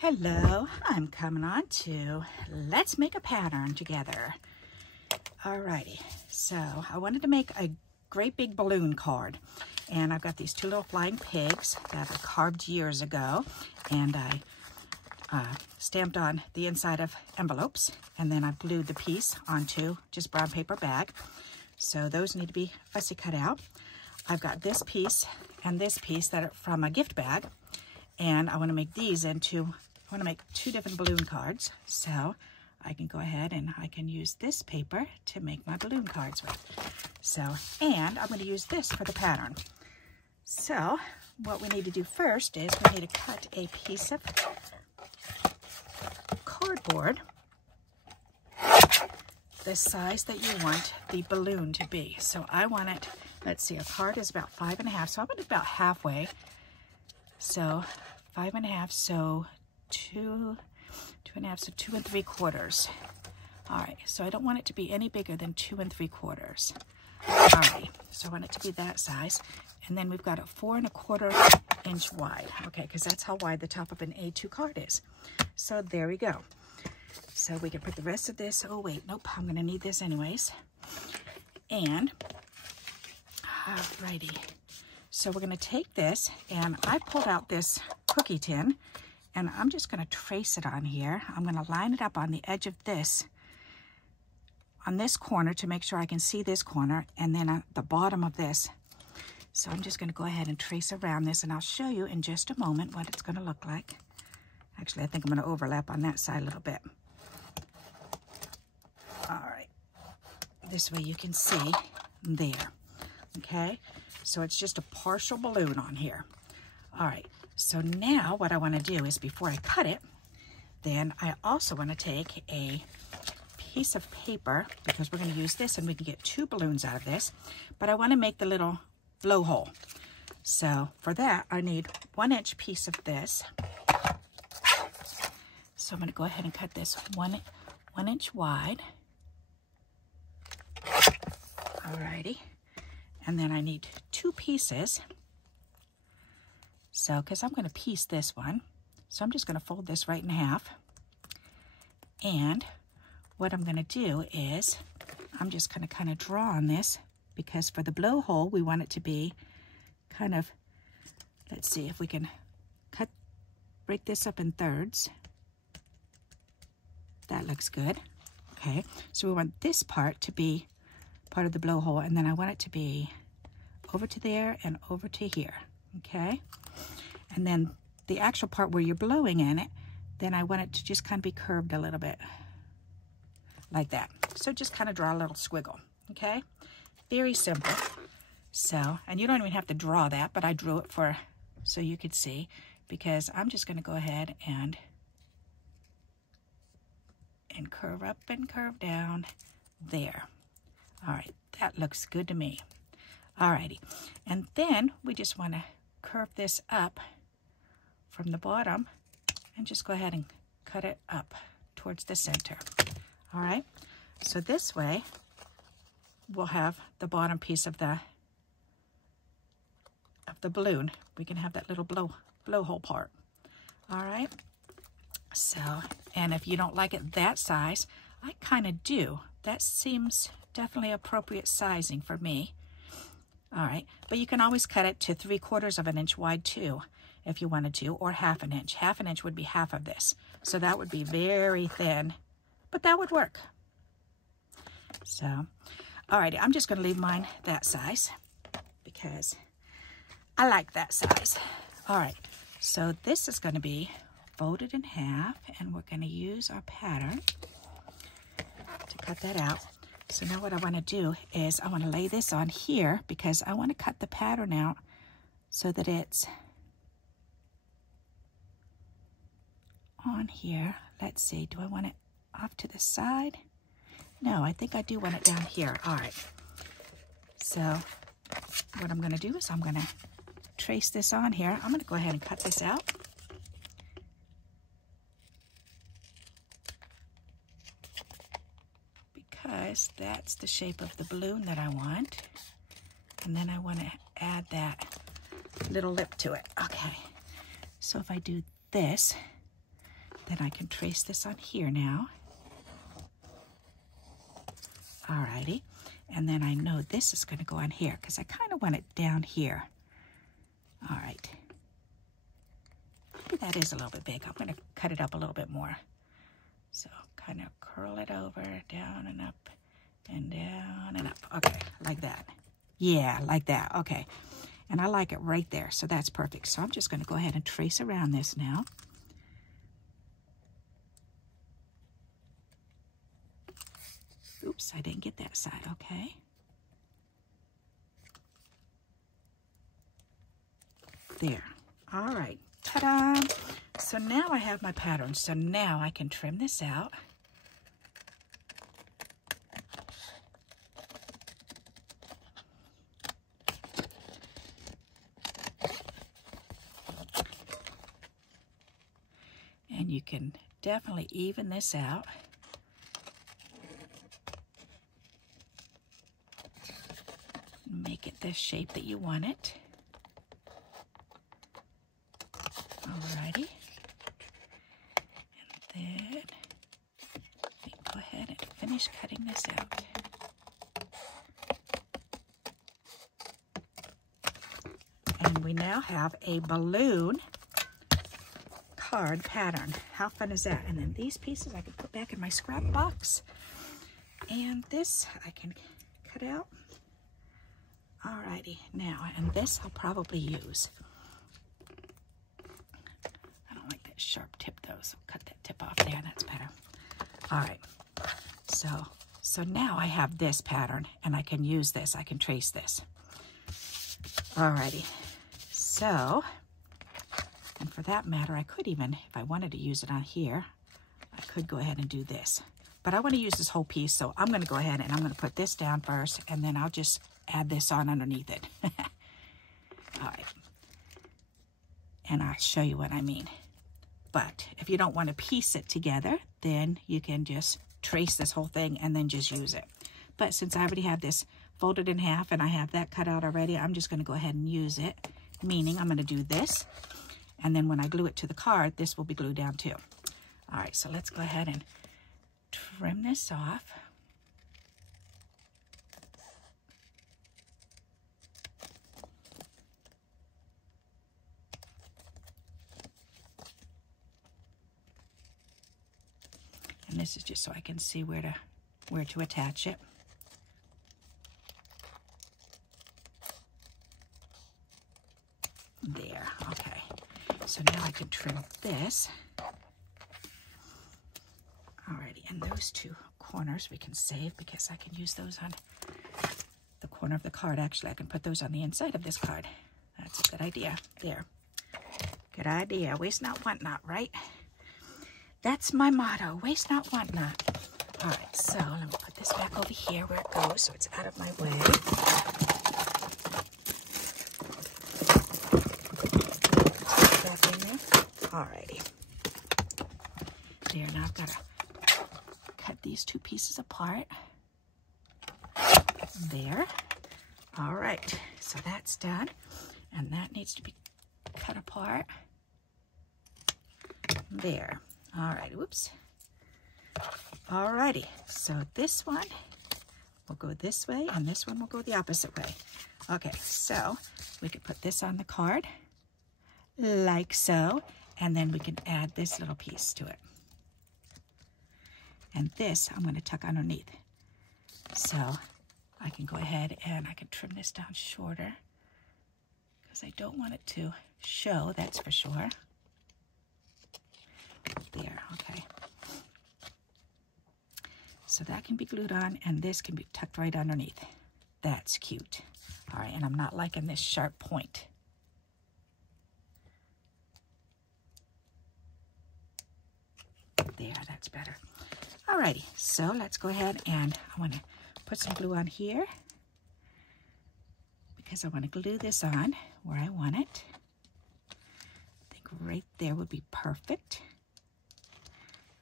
Hello, I'm coming on to let's make a pattern together. Alrighty, so I wanted to make a great big balloon card, and I've got these two little flying pigs that I carved years ago, and I stamped on the inside of envelopes, and then I glued the piece onto just brown paper bag. So those need to be fussy cut out. I've got this piece and this piece that are from a gift bag, and I want to make these into, I want to make two different balloon cards. So I can go ahead and I can use this paper to make my balloon cards with. So, and I'm going to use this for the pattern. So what we need to do first is we need to cut a piece of cardboard the size that you want the balloon to be. So I want it, let's see, a card is about 5.5, so I want it about halfway. So 5.5, so 2.5, so 2 3/4. All right, so I don't want it to be any bigger than 2 3/4. All right, so I want it to be that size. And then we've got a 4 1/4 inch wide. Okay, because that's how wide the top of an A2 card is. So there we go. So we can put the rest of this, oh wait, nope, I'm gonna need this anyways. And, alrighty. So we're gonna take this, and I pulled out this cookie tin, and I'm just gonna trace it on here. I'm gonna line it up on the edge of this, on this corner to make sure I can see this corner, and then at the bottom of this. So I'm just gonna go ahead and trace around this, and I'll show you in just a moment what it's gonna look like. Actually, I think I'm gonna overlap on that side a little bit. All right, this way you can see there, okay? So it's just a partial balloon on here. All right, so now what I wanna do is before I cut it, then I also wanna take a piece of paper, because we're gonna use this and we can get 2 balloons out of this, but I wanna make the little blowhole. So for that, I need 1 inch piece of this. So I'm gonna go ahead and cut this 1 inch wide. Alrighty, and then I need 2 pieces. So, because I'm going to piece this one, so I'm just going to fold this right in half. And what I'm going to do is, I'm just going to kind of draw on this, because for the blowhole, we want it to be kind of, let's see if we can break this up in thirds. That looks good. Okay, so we want this part to be part of the blowhole, and then I want it to be over to there and over to here, okay? And then the actual part where you're blowing in it, then I want it to just kind of be curved a little bit, like that. So just kind of draw a little squiggle, okay? Very simple. So, and you don't even have to draw that, but I drew it for, so you could see, because I'm just gonna go ahead and curve up and curve down there. All right, that looks good to me. All righty, and then we just want to curve this up from the bottom and just go ahead and cut it up towards the center. All right, so this way we'll have the bottom piece of the balloon. We can have that little blowhole part. All right, so, and if you don't like it that size, I kind of do. That seems definitely appropriate sizing for me. All right, but you can always cut it to 3/4 inch wide too, if you wanted to, or 1/2 inch. 1/2 inch would be half of this. So that would be very thin, but that would work. So, all righty, I'm just gonna leave mine that size because I like that size. All right, so this is gonna be folded in half, and we're gonna use our pattern to cut that out. So now what I want to do is I want to lay this on here, because I want to cut the pattern out so that it's on here. Let's see, do I want it off to the side? No, I think I do want it down here. All right. So what I'm going to do is I'm going to trace this on here. I'm going to go ahead and cut this out. Because that's the shape of the balloon that I want. And then I want to add that little lip to it. Okay, so if I do this, then I can trace this on here now. Alrighty, and then I know this is going to go on here because I kind of want it down here. All right, maybe that is a little bit big. I'm going to cut it up a little bit more. So kind of curl it over, down and up, and down and up. Okay, like that. Yeah, like that. Okay, and I like it right there, so that's perfect. So I'm just going to go ahead and trace around this now. Oops, I didn't get that side, okay. There, all right, ta-da. So now I have my pattern, so now I can trim this out. And you can definitely even this out. Make it the shape that you want it. Alrighty. And then we go ahead and finish cutting this out. And we now have a balloon card pattern. How fun is that? And then these pieces I can put back in my scrap box. And this I can cut out. Alrighty, now, and this I'll probably use. I don't like that sharp tip though, so cut that tip off there, that's better. Alright, so now I have this pattern, and I can use this, I can trace this. Alrighty, so, and for that matter, I could even, if I wanted to use it on here, I could go ahead and do this. But I want to use this whole piece, so I'm going to go ahead and I'm going to put this down first, and then I'll just add this on underneath it. All right. And I'll show you what I mean. But if you don't want to piece it together, then you can just trace this whole thing and then just use it. But since I already have this folded in half and I have that cut out already, I'm just going to go ahead and use it. Meaning I'm going to do this, and then when I glue it to the card, this will be glued down too. All right, so let's go ahead and trim this off. And this is just so I can see where to attach it. There, okay. So now I can trim this. Alrighty, and those two corners we can save because I can use those on the corner of the card. Actually, I can put those on the inside of this card. That's a good idea. There. Good idea. Waste not, want not, right? That's my motto. Waste not, want not. Alright, so let me put this back over here where it goes so it's out of my way. Back in there. Alrighty. There, now I've got to cut these two pieces apart. There. All right, so that's done. And that needs to be cut apart. There. All right, whoops. All righty, so this one will go this way and this one will go the opposite way. Okay, so we can put this on the card like so, and then we can add this little piece to it. And this I'm going to tuck underneath. So I can go ahead and I can trim this down shorter because I don't want it to show, that's for sure. There, okay. So that can be glued on and this can be tucked right underneath. That's cute. All right, and I'm not liking this sharp point. There, that's better. Alrighty, so let's go ahead and I want to put some glue on here because I want to glue this on where I want it. I think right there would be perfect.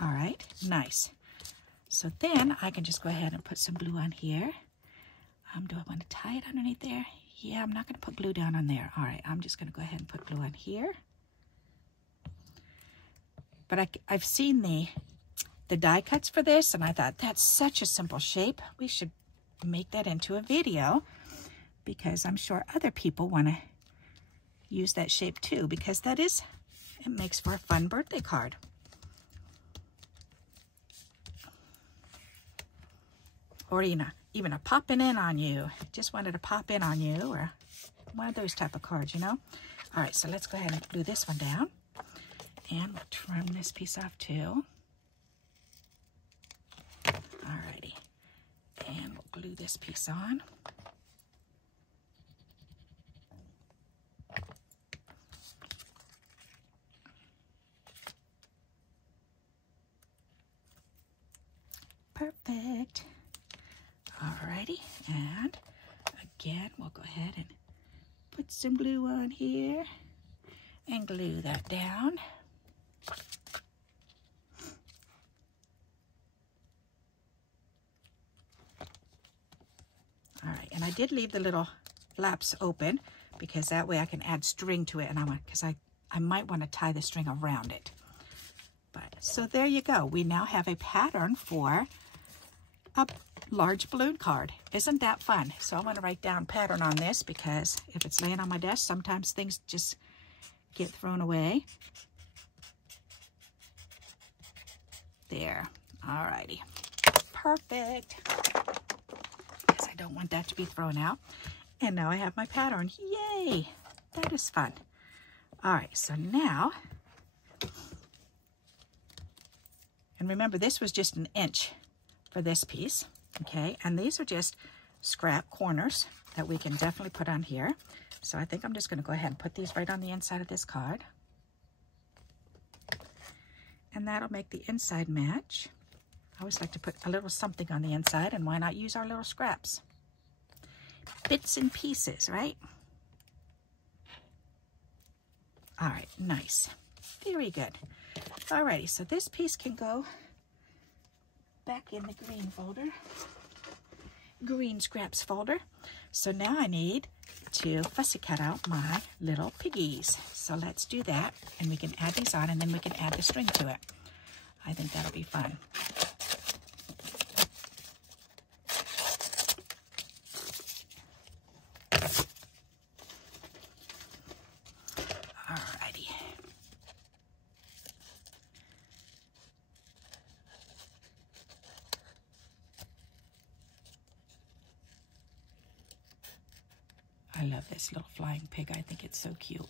All right, nice. So then I can just go ahead and put some glue on here. Do I want to tie it underneath there? Yeah, I'm not going to put glue down on there. All right, I'm just going to go ahead and put glue on here. but I've seen the die cuts for this, and I thought that's such a simple shape. We should make that into a video, because I'm sure other people want to use that shape too, because it makes for a fun birthday card. Or, you know, even a popping in on you. Just wanted to pop in on you, or one of those type of cards, you know. All right, so let's go ahead and glue this one down. And we'll trim this piece off too. Alrighty. And we'll glue this piece on. Perfect. Alrighty, and again, we'll go ahead and put some glue on here and glue that down. All right, and I did leave the little flaps open because that way I can add string to it, and I might want to tie the string around it. But so there you go. We now have a pattern for a large balloon card. Isn't that fun? So I'm going to write down pattern on this, because if it's laying on my desk, sometimes things just get thrown away. There. Alrighty. Perfect. Because I don't want that to be thrown out. And now I have my pattern. Yay! That is fun. Alright, so now, and remember, this was just 1 inch for this piece. Okay, and these are just scrap corners that we can definitely put on here. So I think I'm just going to go ahead and put these right on the inside of this card. And that'll make the inside match. I always like to put a little something on the inside, and why not use our little scraps? Bits and pieces, right? All right, nice. Very good. Alrighty, so this piece can go back in the green folder, green scraps folder. So now I need to fussy cut out my little piggies. So let's do that, and we can add these on, and then we can add the string to it. I think that'll be fun. Alrighty. I love this little flying pig. I think it's so cute.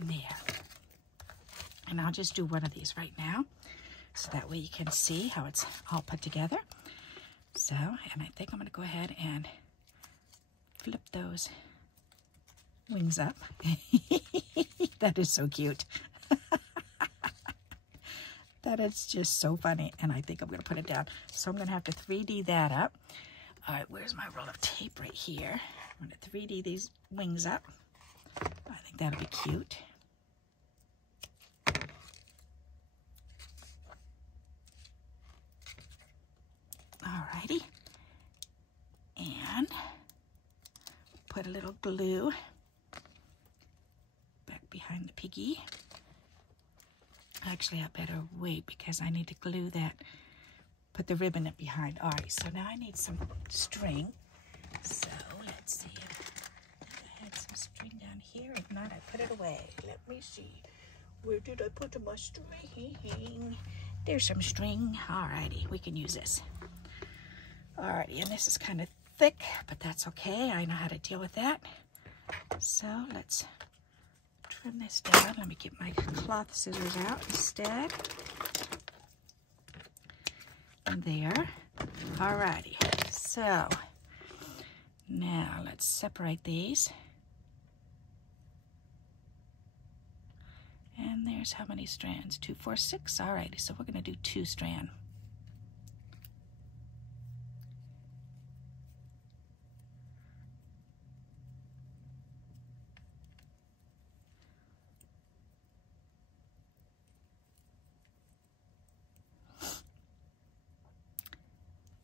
There. And I'll just do one of these right now, so that way you can see how it's all put together. So, and I think I'm going to go ahead and flip those wings up. That is so cute. That is just so funny, and I think I'm going to put it down. So I'm going to have to 3D that up. All right, where's my roll of tape? Right here. I'm going to 3D these wings up. I think that'll be cute. Alrighty. And put a little glue back behind the piggy. Actually, I better wait because I need to glue that, put the ribbon up behind. Alright, so now I need some string. So let's see if I had some string down here. If not, I put it away. Let me see. Where did I put my string? There's some string. Alrighty, we can use this. Alrighty, and this is kind of thick, but that's okay. I know how to deal with that. So let's trim this down. Let me get my cloth scissors out instead. There. Alrighty. So now let's separate these. And there's how many strands? 2, 4, 6. Alrighty, so we're going to do 2 strand.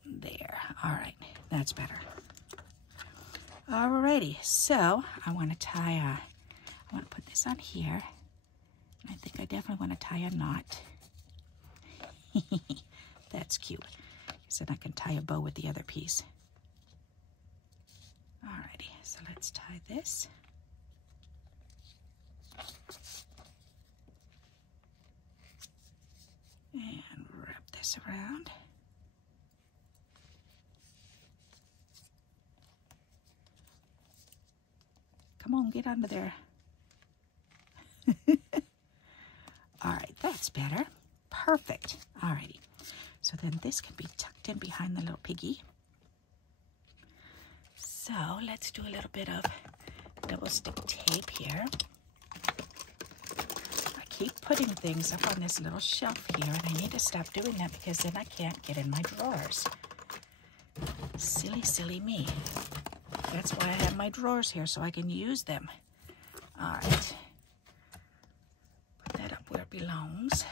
There. Alright, that's better. Alrighty, so I want to tie I want to put this on here. I think I definitely want to tie a knot. That's cute. Because then I can tie a bow with the other piece. Alrighty, so let's tie this. And wrap this around. Come on, get under there. All right, that's better. Perfect. All righty. So then this can be tucked in behind the little piggy. So let's do a little bit of double stick tape here. I keep putting things up on this little shelf here, and I need to stop doing that because then I can't get in my drawers. Silly, silly me. That's why I have my drawers here, so I can use them. All right. Put that up where it belongs.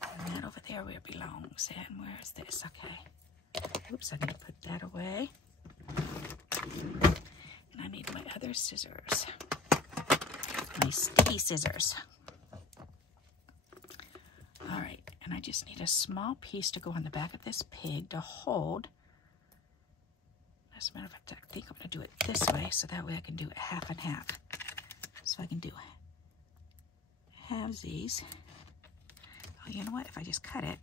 And that over there where it belongs. And where is this? Okay. Oops, I need to put that away. And I need my other scissors. My sticky scissors. All right. And I just need a small piece to go on the back of this pig to hold. As a matter of fact, I think I'm going to do it this way, so that way I can do it half and half. So I can do halvesies. Oh, you know what? If I just cut it,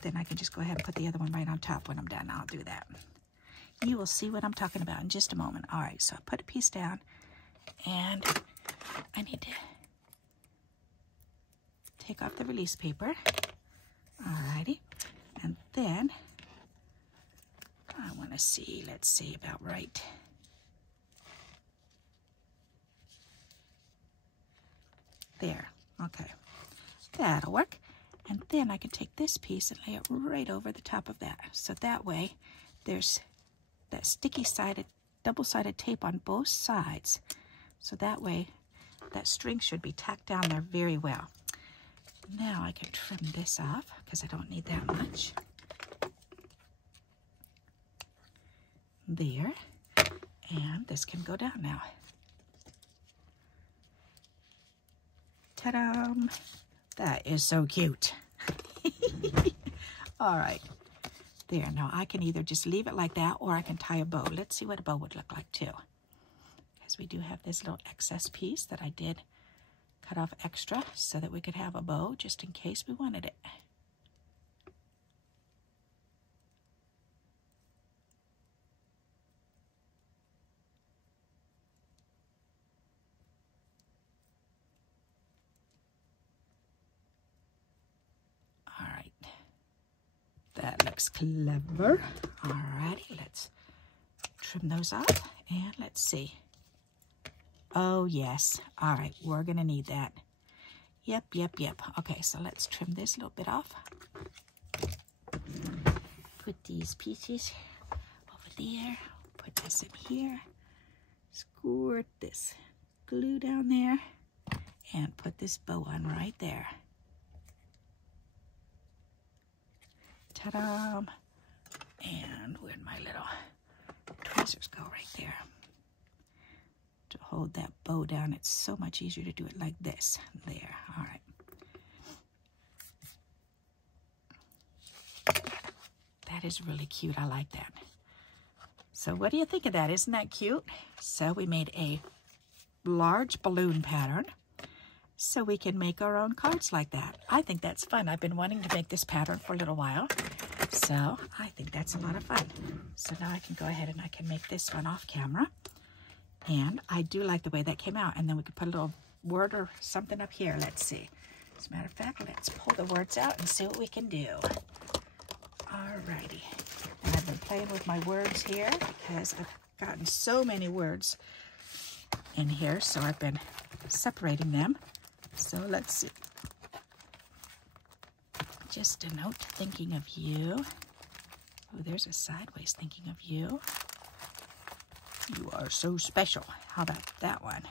then I can just go ahead and put the other one right on top when I'm done. I'll do that. You will see what I'm talking about in just a moment. All right, so I put a piece down, and I need to take off the release paper. All righty, and then I want to see, let's see, about right. There, okay. That'll work. And then I can take this piece and lay it right over the top of that. So that way, there's that sticky-sided, double-sided tape on both sides. So that way, that string should be tacked down there very well. Now I can trim this off because I don't need that much. There, and this can go down now. Ta-da! That is so cute. All right, there. Now I can either just leave it like that or I can tie a bow. Let's see what a bow would look like too. Because we do have this little excess piece that I did cut off extra so that we could have a bow just in case we wanted it. That looks clever. Alrighty, let's trim those off and let's see. Oh yes, all right, we're gonna need that. Yep. Okay, so let's trim this little bit off. Put these pieces over there, put this in here, squirt this glue down there, and put this bow on right there. Ta-da! And where'd my little tweezers go? Right there. To hold that bow down, it's so much easier to do it like this. There, all right. That is really cute. I like that. So what do you think of that? Isn't that cute? So we made a large balloon pattern so we can make our own cards like that. I think that's fun. I've been wanting to make this pattern for a little while, so I think that's a lot of fun. So now I can go ahead and I can make this one off camera. And I do like the way that came out. And then we could put a little word or something up here. Let's see. As a matter of fact, let's pull the words out and see what we can do. Alrighty. And I've been playing with my words here because I've gotten so many words in here, so I've been separating them. So let's see. Just a note, thinking of you. Oh, there's a sideways, thinking of you. You are so special. How about that one?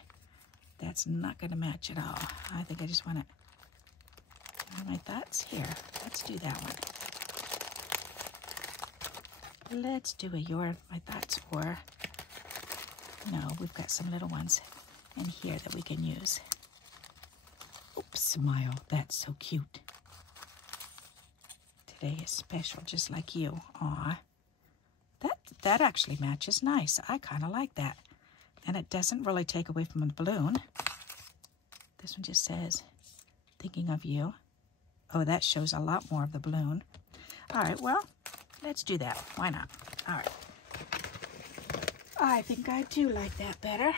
That's not going to match at all. I think I just want to... My thoughts here. Let's do that one. Let's do a your, my thoughts, or... No, we've got some little ones in here that we can use. Oops, smile. That's so cute. Today is special, just like you. Aw. That actually matches nice. I kind of like that. And it doesn't really take away from the balloon. This one just says, thinking of you. Oh, that shows a lot more of the balloon. All right, well, let's do that. Why not? All right. I think I do like that better.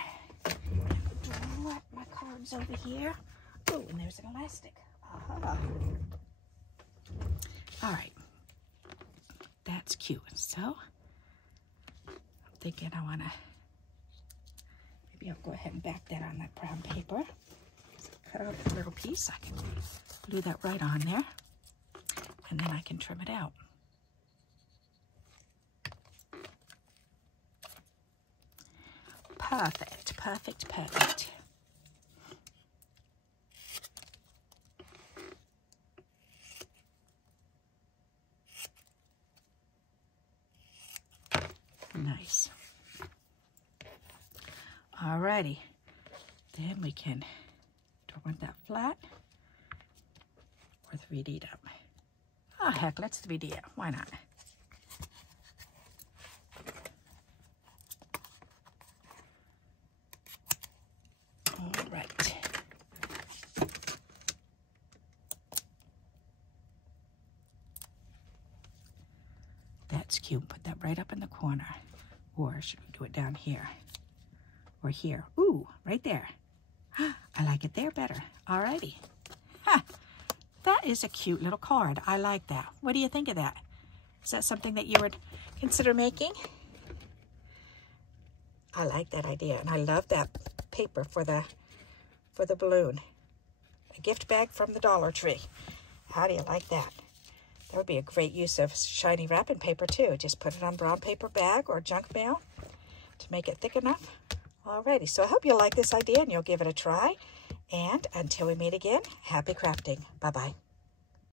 Drop my cards over here. Oh, and there's an elastic. Aha. All right. That's cute. So, I'm thinking I want to, maybe I'll go ahead and back that on that brown paper. So cut out a little piece. I can glue that right on there. And then I can trim it out. Perfect, perfect, perfect. Nice. Alrighty. Then we can, do I want that flat or 3D up? Oh heck, let's 3D it. Why not? Alright. That's cute. Put that right up in the corner. Or should we do it down here? Or here? Ooh, right there. I like it there better. Alrighty. Huh. That is a cute little card. I like that. What do you think of that? Is that something that you would consider making? I like that idea, and I love that paper for the balloon. A gift bag from the Dollar Tree. How do you like that? That would be a great use of shiny wrapping paper too. Just put it on brown paper bag or junk mail to make it thick enough. Alrighty, so I hope you like this idea and you'll give it a try. And until we meet again, happy crafting. Bye-bye.